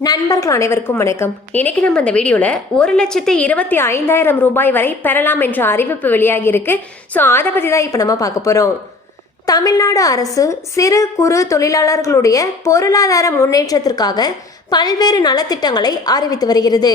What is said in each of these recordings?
நண்பர்கள் அனைவருக்கும் வணக்கம். இன்னைக்கு நம்ம இந்த வீடியோல ஒரு லட்சத்து இருபத்தி ஐந்தாயிரம் ரூபாய் வரை பெறலாம் என்ற அறிவிப்பு வெளியாகி இருக்கு ஸோ அதை பத்தி தான் இப்போ நம்ம பார்க்க போறோம். தமிழ்நாடு அரசு சிறு குறு தொழிலாளர்களுடைய பொருளாதார முன்னேற்றத்திற்காக பல்வேறு நலத்திட்டங்களை அறிவித்து வருகிறது.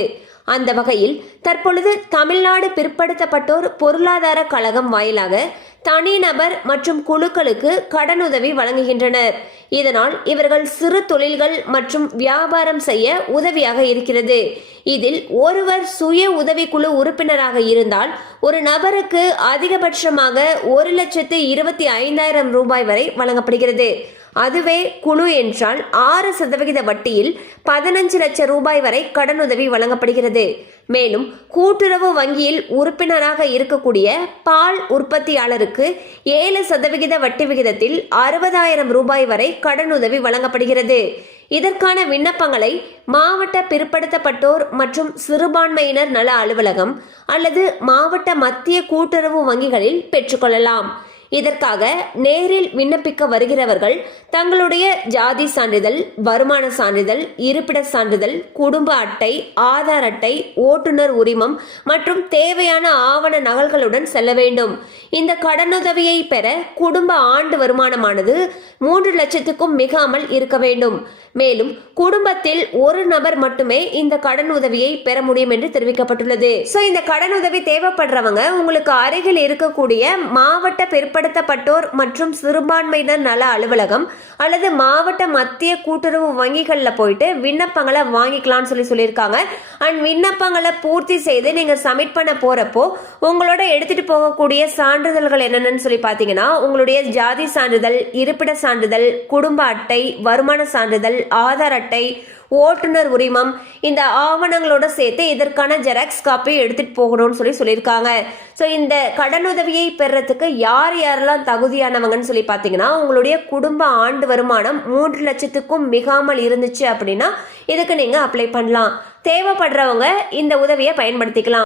அந்த வகையில் தற்பொழுது தமிழ்நாடு பிற்படுத்தப்பட்டோர் பொருளாதார கழகம் வாயிலாக தனிநபர் மற்றும் குழுக்களுக்கு கடனுதவி வழங்குகின்றனர். இதனால் இவர்கள் சிறு தொழில்கள் மற்றும் வியாபாரம் செய்ய உதவியாக இருக்கிறது. இதில் ஒருவர் சுய உதவிக்குழு உறுப்பினராக இருந்தால் ஒரு நபருக்கு அதிகபட்சமாக ஒரு லட்சத்து இருபத்தி ஐந்தாயிரம் ரூபாய் வரை வழங்கப்படுகிறது. அதுவே குழு என்றால் ஆறு சதவிகித வட்டியில் பதினஞ்சு லட்சம் ரூபாய் வரை கடனுதவி வழங்கப்படுகிறது. மேலும் கூட்டுறவு வங்கியில் உறுப்பினராக இருக்கக்கூடிய பால் உற்பத்தியாளருக்கு ஏழு சதவிகித வட்டி விகிதத்தில் அறுபதாயிரம் ரூபாய் வரை கடனுதவி வழங்கப்படுகிறது. இதற்கான விண்ணப்பங்களை மாவட்ட பிற்படுத்தப்பட்டோர் மற்றும் சிறுபான்மையினர் நல அலுவலகம் அல்லது மாவட்ட மத்திய கூட்டுறவு வங்கிகளில் பெற்றுக்கொள்ளலாம். இதற்காக நேரில் விண்ணப்பிக்க வருகிறவர்கள் தங்களுடைய ஜாதி சான்றிதழ் வருமான சான்றிதழ் இருப்பிட சான்றிதழ் குடும்ப அட்டை ஆதார் அட்டை ஓட்டுநர் உரிமம் மற்றும் தேவையான ஆவண நகல்களுடன் செல்ல வேண்டும். இந்த கடனுதவியை பெற குடும்ப ஆண்டு வருமானமானது மூன்று லட்சத்துக்கும் மிகாமல் இருக்க வேண்டும். மேலும் குடும்பத்தில் ஒரு நபர் மட்டுமே இந்த கடன் உதவியை பெற முடியும் என்று தெரிவிக்கப்பட்டுள்ளது. ஸோ இந்த கடன் உதவி தேவைப்படுறவங்க உங்களுக்கு அருகில் இருக்கக்கூடிய மாவட்ட பிற்படுத்தப்பட்டோர் மற்றும் சிறுபான்மையினர் நல அலுவலகம் அல்லது மாவட்ட மத்திய கூட்டுறவு வங்கிகளில் போயிட்டு விண்ணப்பங்களை வாங்கிக்கலாம்னு சொல்லி சொல்லியிருக்காங்க. அண்ட் விண்ணப்பங்களை பூர்த்தி செய்து நீங்கள் சப்மிட் பண்ண போகிறப்போ உங்களோட எடுத்துகிட்டு போகக்கூடிய சான்றிதழ்கள் என்னென்னு சொல்லி பார்த்தீங்கன்னா உங்களுடைய ஜாதி சான்றிதழ் இருப்பிட சான்றிதழ் குடும்ப அட்டை வருமான சான்றிதழ் ஆதார் அட்டை ஓட்டுநர் உரிமம் இந்த ஆவணங்களோட சேர்த்து இதற்கான ஜெராக்ஸ் காப்பி எடுத்துட்டு போகணும்னு சொல்லி சொல்லியிருக்காங்க. ஸோ இந்த கடனுதவியை பெறத்துக்கு யார் யாரெல்லாம் தகுதியானவங்கன்னு சொல்லி பார்த்தீங்கன்னா உங்களுடைய குடும்ப ஆண்டு வருமானம் மூன்று லட்சத்துக்கும் மிகாமல் இருந்துச்சு அப்படின்னா இதுக்கு நீங்கள் அப்ளை பண்ணலாம். தேவைப்படுறவங்க இந்த உதவியை பயன்படுத்திக்கலாம்.